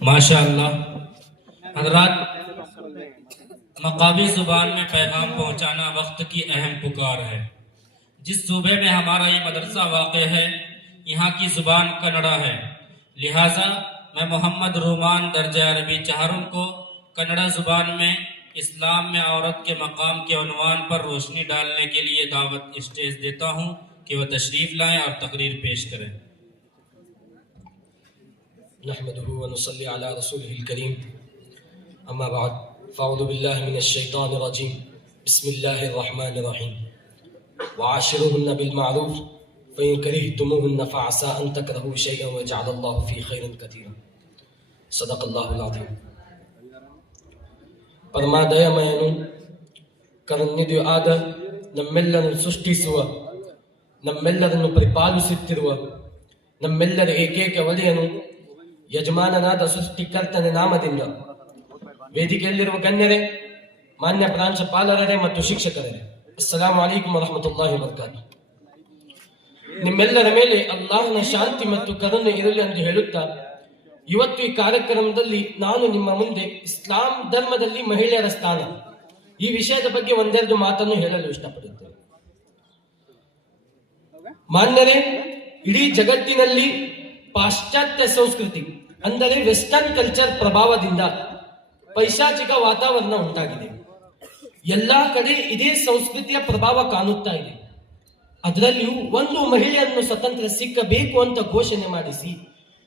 ماشاء اللہ حضرات مقامی زبان میں پیغام پہنچانا وقت کی اہم پکار ہے۔ جس صوبے میں ہمارا یہ مدرسہ واقع ہے، یہاں کی زبان کنڑا ہے۔ لہٰذا، میں محمد رومان درجہ عربی چہرم کو کنڑا زبان میں، اسلام میں عورت کے مقام کے عنوان پر روشنی ڈالنے کے لیے دعوت اسٹیج دیتا ہوں کہ وہ تشریف لائیں اور تقریر پیش کریں۔ نحمده ونصلي على رسوله الكريم أما بعد فأعوذ بالله من الشيطان الرجيم بسم الله الرحمن الرحيم وعاشروهن بالمعروف فإن كرهتموهن فعسى أن تكرهوا شيئا ويجعل الله فيه خيرا كثيرا صدق الله العظيم ಪರಮಾದಯಮಯನು ಕರನ್ನಿದೆಯು ಆದ ನಮ್ಮೆಲ್ಲರನ್ನು ಸೃಷ್ಟಿಸುವ ನಮ್ಮೆಲ್ಲರನ್ನು ಪರಿಪಾಲಿಸುತ್ತಿರುವ ನಮ್ಮೆಲ್ಲರ ಏಕೈಕ ಒಡೆಯನು ಯಜಮಾನನಾದ ಸೃಷ್ಟಿಕರ್ತನ ನಾಮದಿಂದ. ವೇದಿಕೆಯಲ್ಲಿರುವ ಗಣ್ಯರೇ, ಮಾನ್ಯ ಪ್ರಾಂಶುಪಾಲರೇ ಮತ್ತು ಶಿಕ್ಷಕರೇ ಅಸ್ಸಲಾಂ ಅಲೈಕುಮ್ ವರಹಮತುಲ್ಲಾಹಿ ವಬರಕಾತು ನಿಮ್ಮೆಲ್ಲರ ಮೇಲೆ ಅಲ್ಲಾಹನ ಶಾಂತಿ ಮತ್ತು ಕರುಣೆ ಇರಲಿ ಎಂದು ಹೇಳುತ್ತಾ, ಇವತ್ತು ಈ ಕಾರ್ಯಕ್ರಮದಲ್ಲಿ ನಾನು ನಿಮ್ಮ ಮುಂದೆ ಇಸ್ಲಾಂ ಧರ್ಮದಲ್ಲಿ ಮಹಿಳೆಯರ ಸ್ಥಾನ. ಈ ವಿಷಯದ ಬಗ್ಗೆ ಒಂದೆರಡು ಮಾತನ್ನು ಹೇಳಲು ಇಷ್ಟಪಡುತ್ತೇನೆ. ಮಾನ್ಯರೇ, ಇಡೀ ಜಗತ್ತಿನಲ್ಲಿ ಪಾಶ್ಚಾತ್ಯ ಸಂಸ್ಕೃತಿ ಅಂದರೆ ವೆಸ್ಟರ್ನ್ ಕಲ್ಚರ್ ಪ್ರಭಾವದಿಂದ ಪೈಶಾಚಿಕ ವಾತಾವರಣ ಉಂಟಾಗಿದೆ. ಎಲ್ಲಾ ಕಡೆ ಇದೇ ಸಂಸ್ಕೃತಿಯ ಪ್ರಭಾವ ಕಾಣುತ್ತಾ ಇದೆ. ಅದರಲ್ಲಿಯೂ ಒಂದು ಮಹಿಳೆಯನ್ನು ಸ್ವತಂತ್ರ ಸಿಕ್ಕಬೇಕು ಅಂತ ಘೋಷಣೆ ಮಾಡಿಸಿ,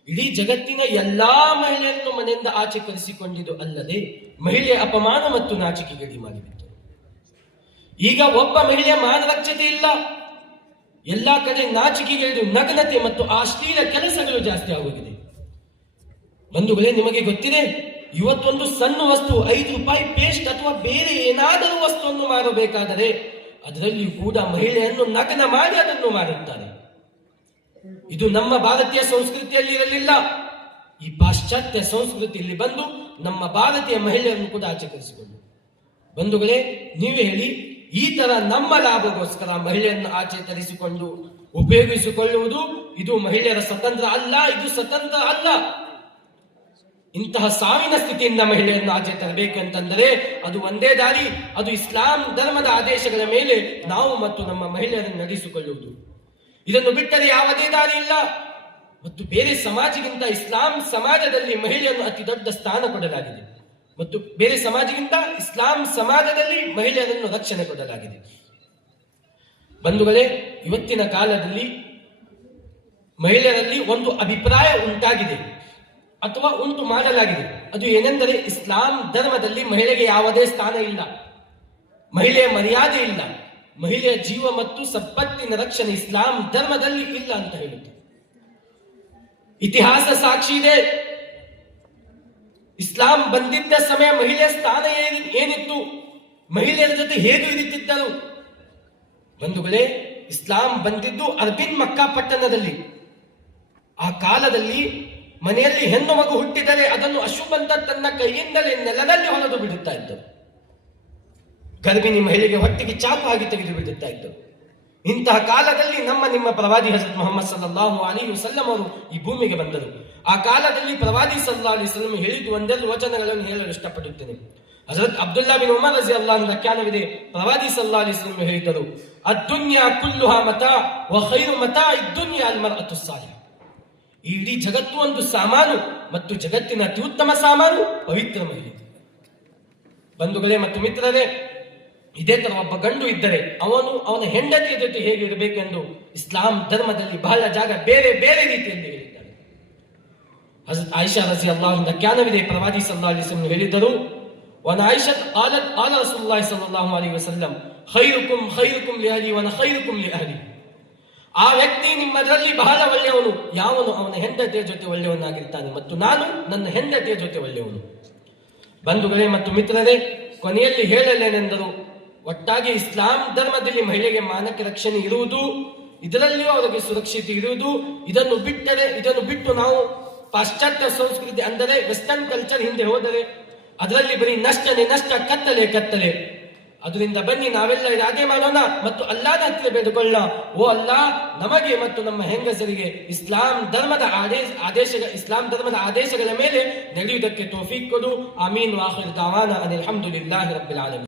ಇಡೀ ಜಗತ್ತಿನ ಎಲ್ಲಾ ಮಹಿಳೆಯನ್ನು ಮನೆಯಿಂದ ಆಚೆ ಕರೆಸಿಕೊಂಡಿದ್ದು ಅಲ್ಲದೆ ಮಹಿಳೆ ಅಪಮಾನ ಮತ್ತು ನಾಚಿಕೆ ಗಡಿ ಮಾಡಿಬಿಟ್ಟು. ಈಗ ಒಬ್ಬ ಮಹಿಳೆಯ ಮಾನರಕ್ಷತೆ ಇಲ್ಲ. ಎಲ್ಲಾ ಕಡೆ ನಾಚಿಕೆಗೆ ನಗ್ನತೆ ಮತ್ತು ಅಶ್ಲೀಲ ಕೆಲಸಗಳು ಜಾಸ್ತಿ ಆಗೋಗಿದೆ. ಬಂಧುಗಳೇ ನಿಮಗೆ ಗೊತ್ತಿದೆ? ಇವತ್ತೊಂದು ಸಣ್ಣ ವಸ್ತು, ಐದು ರೂಪಾಯಿ ಪೇಸ್ಟ್ ಅಥವಾ ಬೇರೆ ಏನಾದರೂ ವಸ್ತುವನ್ನು ಮಾರಬೇಕಾದರೆ ಅದರಲ್ಲಿ ಕೂಡ ಮಹಿಳೆಯನ್ನು ನಗ್ನ ಮಾಡಿ ಅದನ್ನು ಮಾರುತ್ತಾರೆ. ಇದು ನಮ್ಮ ಭಾರತೀಯ ಸಂಸ್ಕೃತಿಯಲ್ಲಿ ಇರಲಿಲ್ಲ. ಈ ಪಾಶ್ಚಾತ್ಯ ಸಂಸ್ಕೃತಿಯಲ್ಲಿ ಬಂದು ನಮ್ಮ ಭಾರತೀಯ ಮಹಿಳೆಯನ್ನು ಕೂಡ ಆಚರಿಸಿಕೊಂಡು ಬಂಧುಗಳೇ, ನೀವು ಹೇಳಿ, ಈ ತರ ನಮ್ಮ ಲಾಭಗೋಸ್ಕರ ಮಹಿಳೆಯನ್ನು ಆಚೆ ತರಿಸಿಕೊಂಡು ಉಪಯೋಗಿಸಿಕೊಳ್ಳುವುದು ಇದು ಮಹಿಳೆಯರ ಸ್ವತಂತ್ರ ಅಲ್ಲ, ಇದು ಸ್ವತಂತ್ರ ಅಲ್ಲ. ಇಂತಹ ಸಾವಿನ ಸ್ಥಿತಿಯಿಂದ ಮಹಿಳೆಯನ್ನು ಆಚೆ ತರಬೇಕಂತಂದರೆ ಅದು ಒಂದೇ ದಾರಿ, ಅದು ಇಸ್ಲಾಂ ಧರ್ಮದ ಆದೇಶಗಳ ಮೇಲೆ ನಾವು ಮತ್ತು ನಮ್ಮ ಮಹಿಳೆಯರನ್ನು ನಡೆಸಿಕೊಳ್ಳುವುದು. ಇದನ್ನು ಬಿಟ್ಟರೆ ಯಾವುದೇ ದಾರಿ ಇಲ್ಲ. ಮತ್ತು ಬೇರೆ ಸಮಾಜಗಿಂತ ಇಸ್ಲಾಂ ಸಮಾಜದಲ್ಲಿ ಮಹಿಳೆಯನ್ನು ಅತಿ ದೊಡ್ಡ ಸ್ಥಾನ ಕೊಡಲಾಗಿದೆ. ಮತ್ತು ಬೇರೆ ಸಮಾಜಗಿಂತ ಇಸ್ಲಾಂ ಸಮಾಜದಲ್ಲಿ ಮಹಿಳೆಯರನ್ನು ರಕ್ಷಣೆ ಕೊಡಲಾಗಿದೆ. ಬಂಧುಗಳೇ, ಇವತ್ತಿನ ಕಾಲದಲ್ಲಿ ಮಹಿಳೆಯರಲ್ಲಿ ಒಂದು ಅಭಿಪ್ರಾಯ ಉಂಟಾಗಿದೆ. ಅಥವಾ ಉಂಟು ಮಾಡಲಾಗಿದೆ. ಅದು ಏನೆಂದರೆ ಇಸ್ಲಾಂ ಧರ್ಮದಲ್ಲಿ ಮಹಿಳೆಗೆ ಯಾವುದೇ ಸ್ಥಾನ ಇಲ್ಲ. ಮಹಿಳೆಯ ಮರ್ಯಾದೆ ಇಲ್ಲ. ಮಹಿಳೆಯ ಜೀವ ಮತ್ತು ಸಂಪತ್ತಿನ ರಕ್ಷಣೆ ಇಸ್ಲಾಂ ಧರ್ಮದಲ್ಲಿ ಇಲ್ಲ ಅಂತ ಹೇಳುತ್ತೆ. ಇತಿಹಾಸ ಸಾಕ್ಷಿ ಇದೆ. ಇಸ್ಲಾಂ ಬಂದಿದ್ದ ಸಮಯ ಮಹಿಳೆಯ ಸ್ಥಾನ ಏನಿ- ಏನಿತ್ತು? ಮಹಿಳೆಯರ ಜೊತೆ ಹೇಗೆ ಇರುತ್ತಿದ್ದರು? ಬಂಧುಗಳೇ ಇಸ್ಲಾಂ ಬಂದಿದ್ದು ಅರ್ಬಿನ್ ಮಕ್ಕಾ ಪಟ್ಟಣದಲ್ಲಿ. ಆ ಕಾಲದಲ್ಲಿ ಮನೆಯಲ್ಲಿ ಹೆಣ್ಣು ಮಗು ಹುಟ್ಟಿದರೆ ಅದನ್ನು ಅಶುಭಂತ ತನ್ನ ಕೈಯಿಂದಲೇ ನೆಲದಲ್ಲಿ ಹೊಲದು ಬಿಡುತ್ತಾ ಇದ್ದರು ಗರ್ಭಿಣಿ ಮಹಿಳೆಗೆ ಹೊಟ್ಟೆಗೆ ಚಾಕು ಆಗಿ ತೆಗೆದು ಬಿಡುತ್ತಾ ಇದ್ದರು ಇಂತಹ ಕಾಲದಲ್ಲಿ ನಮ್ಮ ನಿಮ್ಮ ಪ್ರವಾದಿ ಹಜರತ್ ಮೊಹಮ್ಮದ್ ಸಲ್ಲಾಹು ಅಲಿ ವಸಲ್ಲಂ ಅವರು ಈ ಭೂಮಿಗೆ ಬಂದರು. ಆ ಕಾಲದಲ್ಲಿ ಪ್ರವಾದಿ ಸಲ್ಲಾ ಅಲಿ ವಸಲ್ಲಂ ಹೇಳಿದ್ದು ಒಂದೆರಡು ವಚನಗಳನ್ನು ಹೇಳಲು ಇಷ್ಟಪಡುತ್ತೇನೆ. ಹಜರತ್ ಅಬ್ದುಲ್ಲಾ ಬಿನ್ ಉಮರ್ ರಜಿ ಅಲ್ಲಾ ವ್ಯಾಖ್ಯಾನವಿದೆ ಪ್ರವಾದಿ ಸಲ್ಲಾ ಅಲಿ ವಸಲ್ಲಂ ಹೇಳಿದರು ಅದ್ದುನ್ಯಾ ಕುಲ್ಲುಹಾ ಮತ ವ ಖೈರು ಮತ ಇದ್ದುನ್ಯಾ ಅಲ್ ಅತು ಸಾಲಿಹ ಈ ಇಡೀ ಜಗತ್ತು ಒಂದು ಸಾಮಾನು ಮತ್ತು ಜಗತ್ತಿನ ಅತ್ಯುತ್ತಮ ಸಾಮಾನು ಪವಿತ್ರ ಮಹಿಳೆ ಬಂಧುಗಳೇ ಮತ್ತು ಮಿತ್ರರೇ, ಇದೇ ತರ ಒಬ್ಬ ಗಂಡು ಇದ್ದರೆ ಅವನು ಅವನ ಹೆಂಡತಿಯ ಜೊತೆ ಹೇಗೆ ಇರಬೇಕೆಂದು ಇಸ್ಲಾಂ ಧರ್ಮದಲ್ಲಿ ಬಹಳ ಜಾಗ ಬೇರೆ ಬೇರೆ ರೀತಿಯಲ್ಲಿ ಹೇಳಿದ್ದಾರೆ ಹಜರತ್ ಆಯಿಷಾ ರಜಿ ಅಲ್ಲಾಹಿಂದ ಜ್ಞಾನವಿದೆ ಪ್ರವಾದಿ ಸಲ್ಲಾ ಅಲಿಸ್ಲಂ ಹೇಳಿದ್ದರು, ವನ ಆಯಿಷಾ ಆಲತ್, ಆಲ ರಸೂಲುಲ್ಲಾಹಿ ಸಲ್ಲಲ್ಲಾಹು ಅಲೈಹಿ ವಸಲ್ಲಂ ಖೈರುಕುಂ ಖೈರುಕುಂ ಲಿ ಅಹಲಿ, ವನ ಖೈರುಕುಂ ಲಿ ಅಹಲಿ. ಆ ವ್ಯಕ್ತಿ ನಿಮ್ಮದರಲ್ಲಿ ಬಹಳ ಒಳ್ಳೆಯವನು. ಯಾವನು? ಅವನ ಹೆಂಡತಿಯ ಜೊತೆ ಒಳ್ಳೆಯವನಾಗಿರ್ತಾನೆ. ಮತ್ತು ನಾನು ನನ್ನ ಹೆಂಡತಿಯ ಜೊತೆ ಒಳ್ಳೆಯವನು. ಬಂಧುಗಳೇ ಮತ್ತು ಮಿತ್ರರೇ, ಕೊನೆಯಲ್ಲಿ ಹೇಳಲೇನೆಂದರು, ಒಟ್ಟಾಗಿ ಇಸ್ಲಾಂ ಧರ್ಮದಲ್ಲಿ ಮಹಿಳೆಗೆ ಮಾನಕ ರಕ್ಷಣೆ ಇರುವುದು, ಇದರಲ್ಲಿಯೂ ಅವರಿಗೆ ಸುರಕ್ಷತೆ ಇರುವುದು, ಇದನ್ನು ಬಿಟ್ಟರೆ, ಇದನ್ನು ಬಿಟ್ಟು ನಾವು ಪಾಶ್ಚಾತ್ಯ ಸಂಸ್ಕೃತಿ ಅಂದರೆ ವೆಸ್ಟರ್ನ್ ಕಲ್ಚರ್ ಹಿಂದೆ ಹೋದರೆ, ಅದರಲ್ಲಿ ಬರೀ ನಷ್ಟನೆ ನಷ್ಟ, ಕತ್ತಲೆ ಕತ್ತಲೆ. ಅದರಿಂದ ಬನ್ನಿ, ನಾವೆಲ್ಲ ಇರಾದೆ ಮಾಡೋಣ ಮತ್ತು ಅಲ್ಲಾದ ಹತ್ತಿರ ಬೇಡಿಕೊಳ್ಳೋಣ. ಓ ಅಲ್ಲಾ, ನಮಗೆ ಮತ್ತು ನಮ್ಮ ಹೆಂಗಸರಿಗೆ ಇಸ್ಲಾಂ ಧರ್ಮದ ಆದೇಶ ಆದೇಶ ಇಸ್ಲಾಂ ಧರ್ಮದ ಆದೇಶಗಳ ಮೇಲೆ ನಡೆಯುವುದಕ್ಕೆ ತೋಫೀಕ್ ಕೊಡು. ಆಮೀನ್ ವಾಹುಲ್ ದಾವಾನ ಅನಿಲ್ ಹಮ್ದುಲಿಲ್ಲಾಹಿ ರಬ್ಬಿಲ್ ಆಲಮೀನ್.